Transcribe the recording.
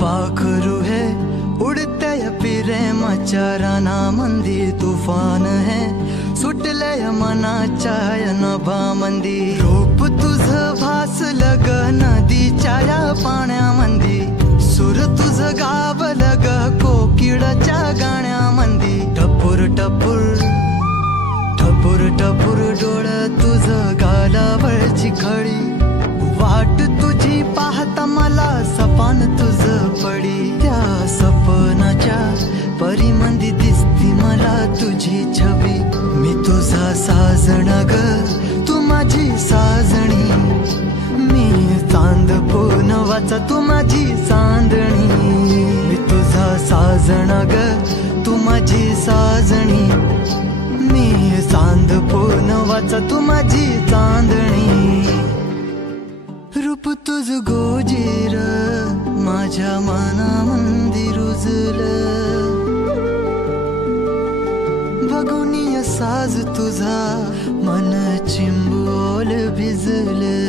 पाखरू है उडत्या या प्रेमाच्या रानामंदी तुफान है सुटलंय मनाच्या या नभामंदी रूप तुझं भासलं ग नदीच्या या पाण्यामंदी सूर तुझं गावलं ग कोकिळाच्या गाण्यामंदी टपूर टपूर टपूर टपूर डोळं तुझं गालावरची खळी वाट तुझी पाहता मला सपान तुझं पडी त्या सपनाच्या परिमंदी दिसती मला तुझी छबी मी तुझा साजण ग तू माझी साजणी मी चांद पूनवाचा तू माझी चांदणी मी तुझा साजण ग तू माझी साजणी मी चांद पूनवाचा तू माझी चांदणी रूप तुझ गोजीर माझ्या मनामंदी रुजलं बघून साज तुझा मन चिंबोल भिजलं